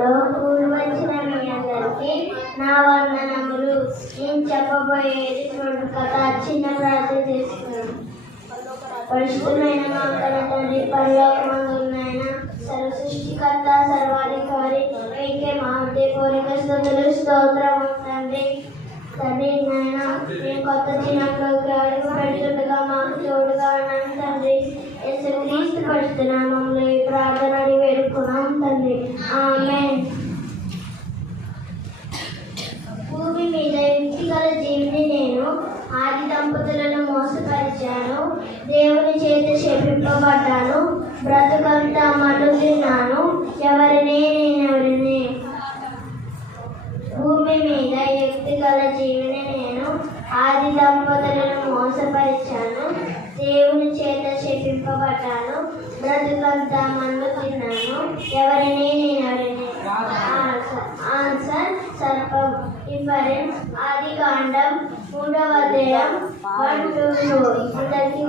నామములో కూడి వచ్చిన మీ అందరికీ నా వందనములు. నేను చెప్పబోయేది రెండు కథ. చిన్న ప్రార్థన చేసుకున్నాను. పరిశుద్ధమైన మా తండ్రి, పరలోకమందున్న సర్వ సృష్టికర్త, సర్వాధికారి, మీకే మా హృదయపూర్వక స్తుతులు, స్తోత్రము తండ్రి. తండ్రి నాయన, నేను కొత్త దినంలోకి అడుగు పెడుతుండగా మాకు తోడుగా ఉన్నాను తండ్రి. యేసుక్రీస్తు పరిశుద్ధ నామములో ఈ ప్రార్థన అడిగి వేడుకున్నాం తండ్రి. ఆమేన్. భూమి మీద యుక్తిగల జీవిని నేను ఆది దంపతులను మోసపరిచాను. దేవుని చేత శపింపబడ్డాను. బ్రతుకంతా మన్ను తిన్నాను. నేనెవరిని? భూమి మీద యుక్తిగల జీవిని నేను ఆది దంపతులను మోసపరిచాను. దేవుని చేత శపింపబడ్డాను. బ్రతుకంతా మన్ను తిన్నాను. నేనెవరిని? ఆన్సర్ సర్పం. రిఫరెన్స్ ఆదికాండం 3వ అధ్యాయం 1-4. అందరికీ